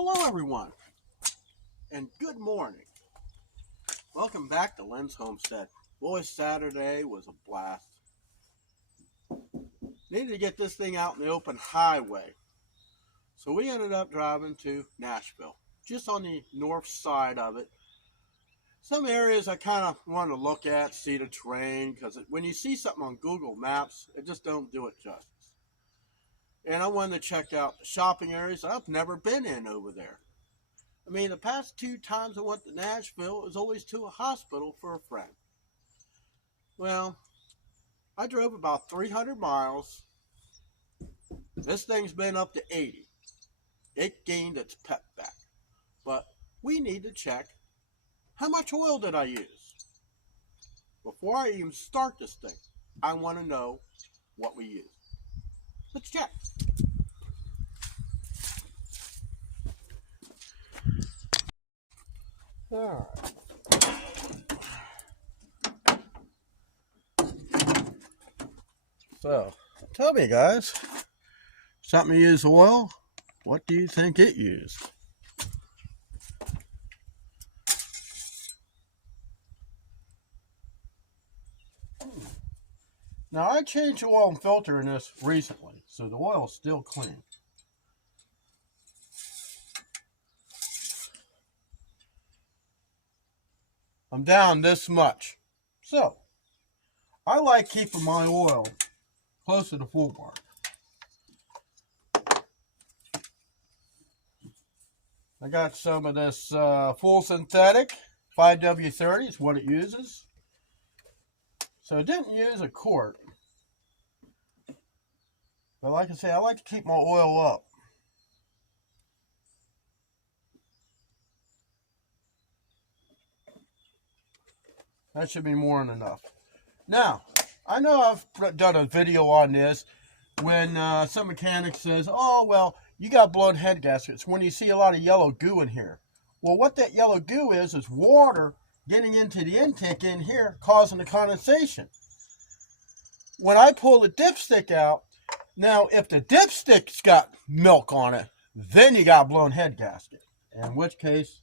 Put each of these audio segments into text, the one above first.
Hello everyone, and good morning. Welcome back to Lynn's Homestead. Boy, Saturday was a blast. Needed to get this thing out in the open highway. So we ended up driving to Nashville, just on the north side of it. Some areas I kind of want to look at, see the terrain, because when you see something on Google Maps, it just don't do it justice. And I wanted to check out the shopping areas I've never been in over there. I mean, the past 2 times I went to Nashville, it was always to a hospital for a friend. Well, I drove about 300 miles. This thing's been up to 80. It gained its pep back. But we need to check, how much oil did I use? Before I even start this thing, I want to know what we used. Let's check. All right. So, tell me guys, something use oil, what do you think it used? Now I changed the oil and filter in this recently, so the oil is still clean. I'm down this much. So, I like keeping my oil close to the full mark. I got some of this full synthetic 5W30 is what it uses. So it didn't use a quart. But like I say, I like to keep my oil up. That should be more than enough. Now, I know I've done a video on this when some mechanic says, oh, well, you got blown head gaskets when you see a lot of yellow goo in here. Well, what that yellow goo is water getting into the intake in here, causing the condensation. When I pull the dipstick out, now if the dipstick's got milk on it, then you got a blown head gasket. In which case,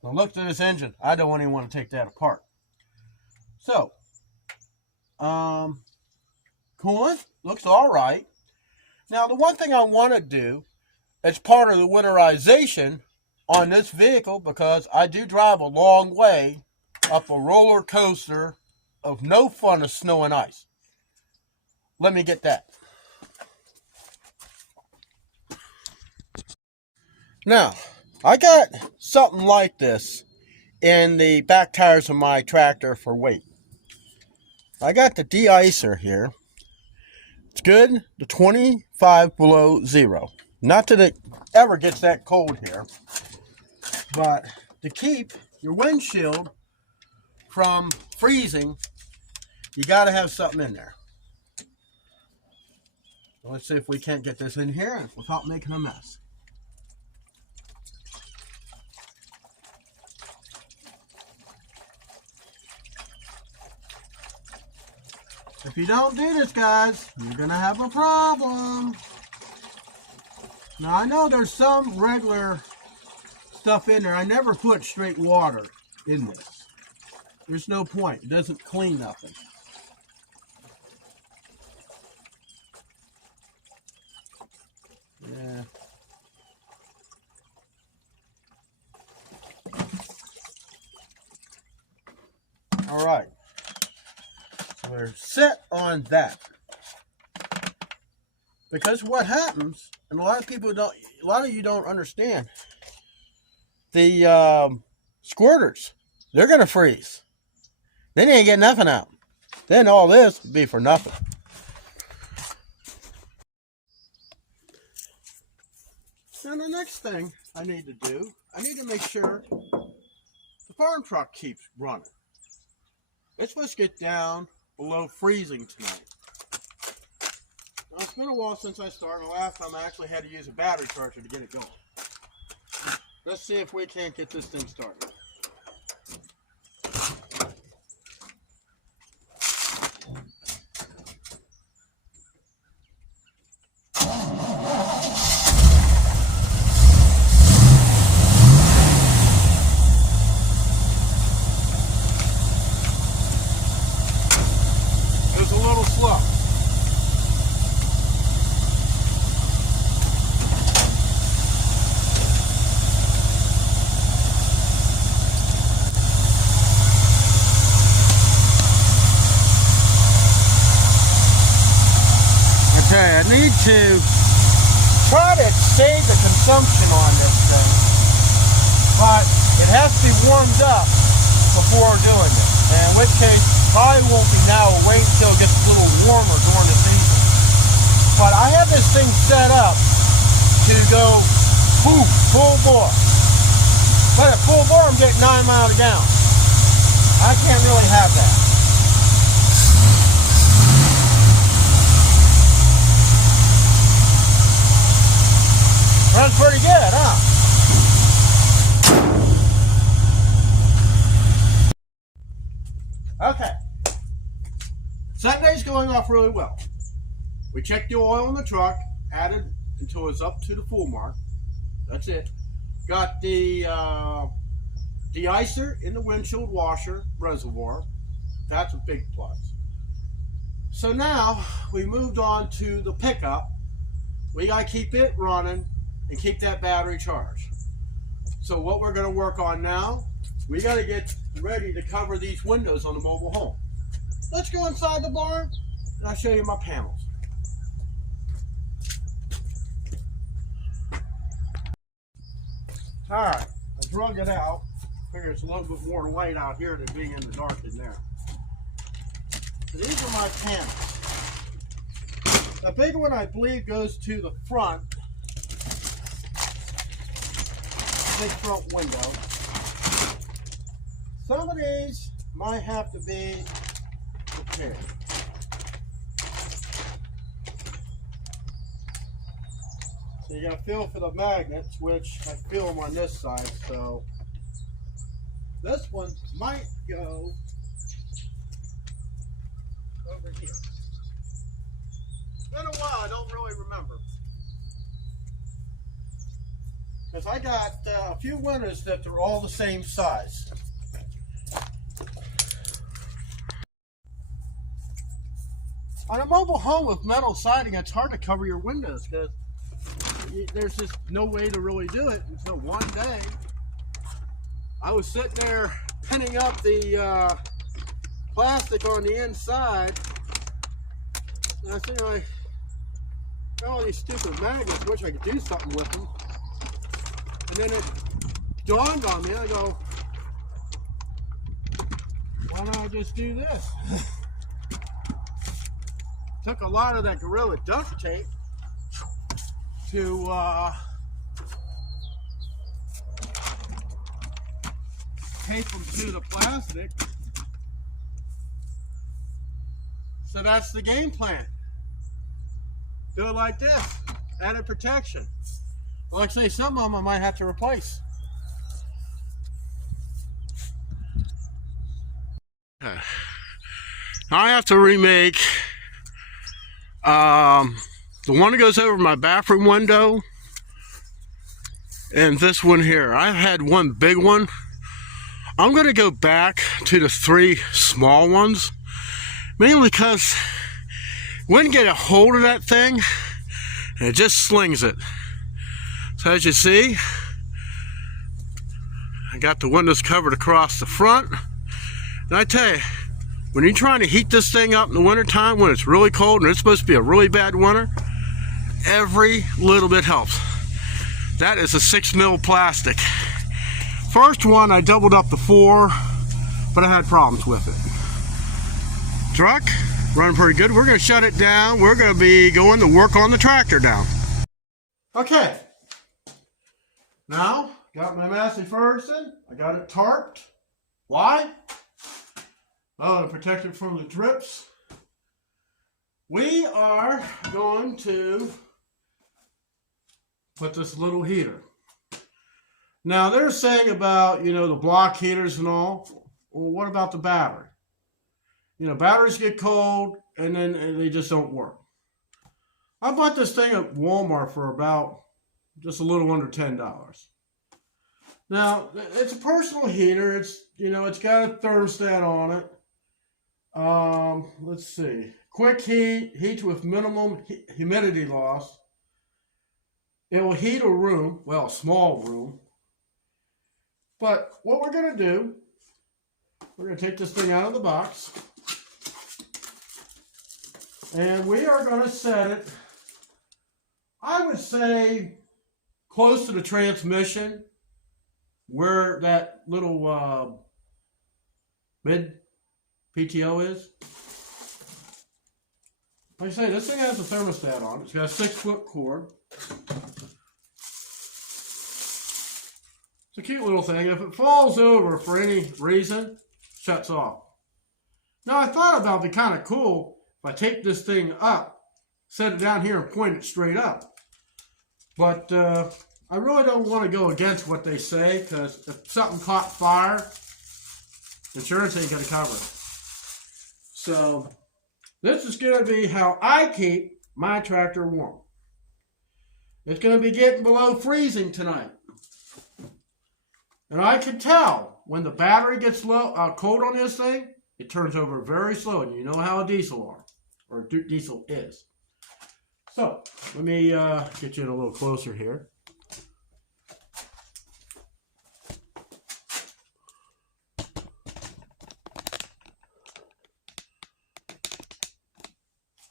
when I look at this engine, I don't even want to take that apart. So, coolant looks all right. Now, the one thing I want to do as part of the winterization on this vehicle, because I do drive a long way up a roller coaster of no fun of snow and ice. Let me get that. Now, I got something like this in the back tires of my tractor for weight. I got the de-icer here. It's good to 25 below zero. Not that it ever gets that cold here, but to keep your windshield from freezing, you got to have something in there. So let's see if we can't get this in here without making a mess. If you don't do this, guys, you're going to have a problem. Now, I know there's some regular stuff in there. I never put straight water in this. There's no point. It doesn't clean nothing. Yeah. All right. We're set on that, because what happens, and a lot of you don't understand, the squirters, they're gonna freeze. Then you ain't get nothing out. Then all this would be for nothing. Now the next thing I need to do, I need to make sure the farm truck keeps running. It's supposed to get down below freezing tonight. Now, it's been a while since I started. The last time I actually had to use a battery charger to get it going. Let's see if we can't get this thing started. to try to save the consumption on this thing, but it has to be warmed up before doing it. And in which case, probably won't be now. We'll wait until it gets a little warmer during the season. But I have this thing set up to go full bore. But at full bore, I'm getting 9 miles a gallon. I can't really have that. Runs pretty good, huh? Okay. Saturday's going off really well. We checked the oil in the truck, added until it's up to the full mark. That's it. Got the de-icer in the windshield washer reservoir. That's a big plus. So now we moved on to the pickup. We got to keep it running and keep that battery charged. So what we're going to work on now, we got to get ready to cover these windows on the mobile home. Let's go inside the barn and I'll show you my panels. Alright, I drug it out. Figure it's a little bit more light out here than being in the dark in there. So these are my panels. The big one I believe goes to the front. Big front window. Some of these might have to be repaired. So you gotta feel for the magnets, which I feel them on this side, so this one might go over here. It's been a while, I don't really remember. Because I got a few winters that they're all the same size. On a mobile home with metal siding, it's hard to cover your windows because there's just no way to really do it until one day. I was sitting there pinning up the plastic on the inside, and I think I got all these stupid magnets, wish I could do something with them. And then it dawned on me, I go, why don't I just do this? Took a lot of that Gorilla duct tape to tape them to the plastic. So that's the game plan. Do it like this, added protection. Well, like I say, some of them I might have to replace. I have to remake the one that goes over my bathroom window and this one here. I had one big one. I'm going to go back to the 3 small ones, mainly because we can get a hold of that thing and it just slings it. So as you see, I got the windows covered across the front. And I tell you, when you're trying to heat this thing up in the wintertime when it's really cold and it's supposed to be a really bad winter, every little bit helps. That is a 6 mil plastic. First one I doubled up to 4, but I had problems with it. Truck running pretty good. We're going to shut it down. We're going to be going to work on the tractor now. Okay. Now, got my Massey Ferguson. I got it tarped. Why? Oh, to protect it from the drips. We are going to put this little heater. Now, they're saying about, the block heaters and all. Well, what about the battery? Batteries get cold and then they just don't work. I bought this thing at Walmart for about just a little under $10. Now, it's a personal heater. It's, it's got a thermostat on it. Let's see. Quick heat, heats with minimum humidity loss. It will heat a room, well, a small room. But what we're going to do, we're going to take this thing out of the box. And we are going to set it I would say close to the transmission, where that little mid PTO is. Like I say, this thing has a thermostat on it. It's got a 6-foot cord. It's a cute little thing. If it falls over for any reason, it shuts off. Now I thought about it'd be kind of cool if I take this thing up, set it down here and point it straight up. But I really don't want to go against what they say, because if something caught fire, insurance ain't going to cover it. So this is going to be how I keep my tractor warm. It's going to be getting below freezing tonight. And I can tell when the battery gets cold on this thing, it turns over very slow. And you know how a diesel diesel is. So let me get you in a little closer here.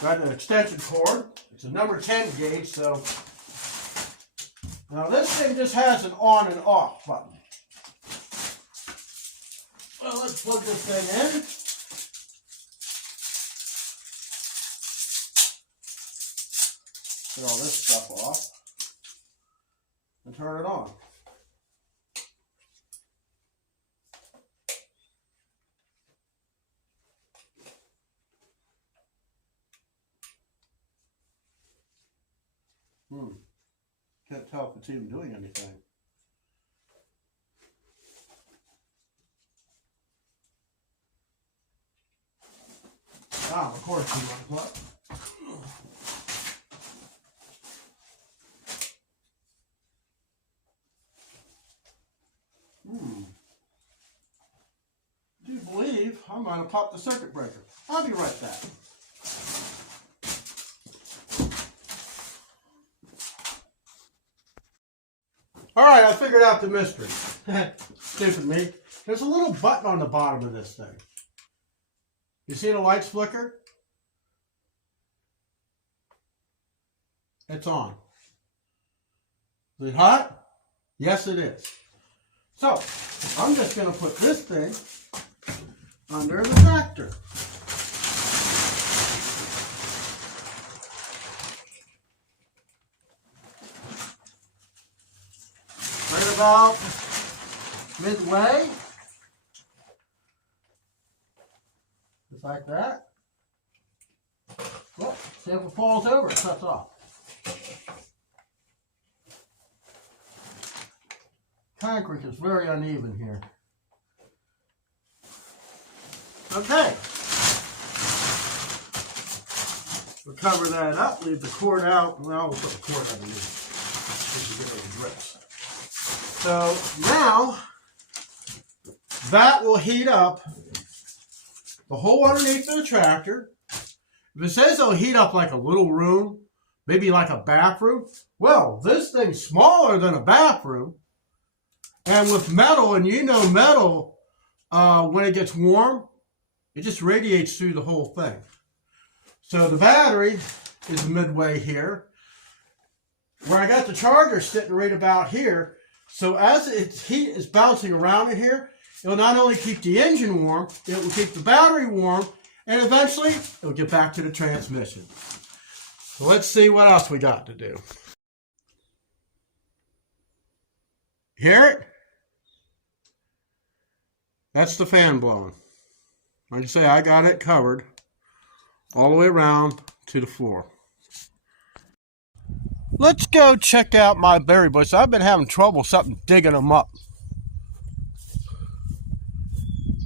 Got an extension cord. It's a number 10 gauge, so now this thing just has an on and off button. Well, let's plug this thing in. Get all this stuff off and turn it on. Can't tell if it's even doing anything. Ah, of course you unplug. Do you believe I'm going to pop the circuit breaker? I'll be right back. Alright, I figured out the mystery. Stupid me. There's a little button on the bottom of this thing. You see the lights flicker? It's on. Is it hot? Yes, it is. So, I'm just going to put this thing under the tractor. Right about midway. Just like that. Well, see if it falls over, it shuts off. Concrete is very uneven here. Okay. We'll cover that up, leave the cord out. Well, we'll put the cord underneath so we get those drips. So now that will heat up the hole underneath the tractor. If it says it'll heat up like a little room, maybe like a bathroom, well, this thing's smaller than a bathroom. And with metal, and you know metal, when it gets warm, it just radiates through the whole thing. So the battery is midway here. Where I got the charger sitting right about here. So as its heat is bouncing around in here, it will not only keep the engine warm, it will keep the battery warm, and eventually it will get back to the transmission. So let's see what else we got to do. Hear it? That's the fan blowing. Like I say, I got it covered all the way around to the floor. Let's go check out my berry bush. I've been having trouble digging them up.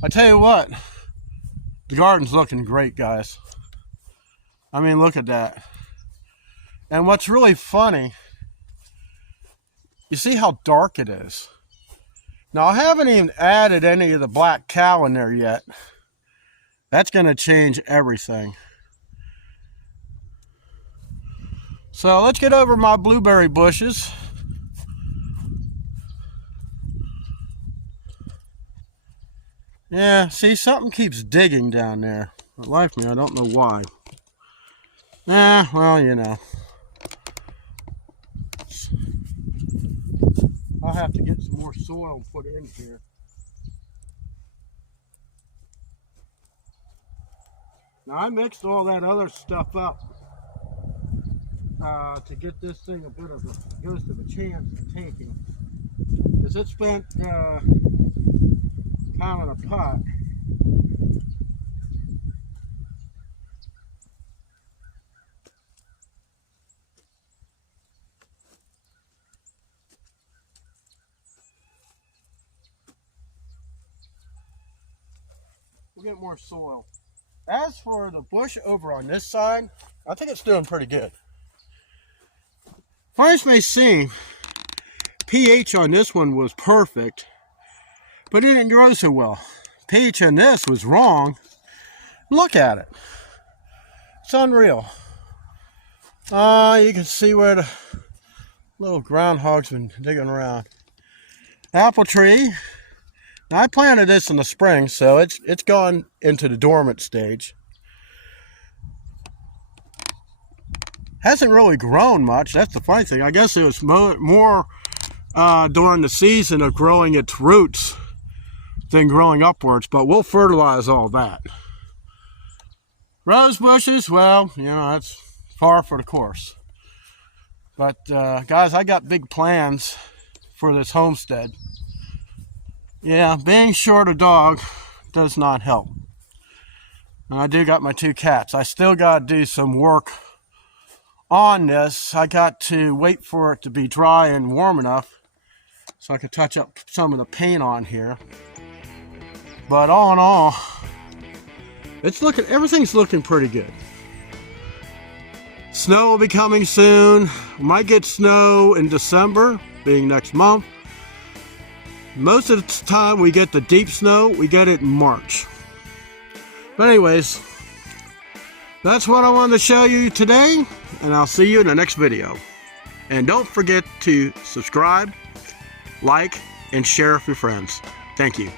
I tell you what, the garden's looking great, guys. I mean, look at that. And what's really funny, you see how dark it is. Now, I haven't even added any of the black cow in there yet. That's going to change everything. So let's get over my blueberry bushes. Yeah, see, something keeps digging down there. But like me, I don't know why. Well, you know. have to get some more soil and put in here. Now I mixed all that other stuff up to get this thing a bit of a ghost of a chance of taking. Because it spent pound a pot. We'll get more soil. As for the bush over on this side, I think it's doing pretty good. First may seem, pH on this one was perfect, but it didn't grow so well. pH on this was wrong. Look at it. It's unreal. You can see where the little groundhog's been digging around. Apple tree. Now, I planted this in the spring, so it's gone into the dormant stage. Hasn't really grown much. That's the funny thing. I guess it was more during the season of growing its roots than growing upwards, but we'll fertilize all that. Rose bushes, well, you know, that's par for the course. But guys, I got big plans for this homestead. Yeah, being short a dog does not help. And I do got my 2 cats. I still got to do some work on this. I got to wait for it to be dry and warm enough so I could touch up some of the paint on here. But all in all, everything's looking pretty good. Snow will be coming soon. We might get snow in December, being next month. Most of the time we get the deep snow, we get it in March. But anyways, that's what I wanted to show you today, and I'll see you in the next video. And don't forget to subscribe, like, and share with your friends. Thank you.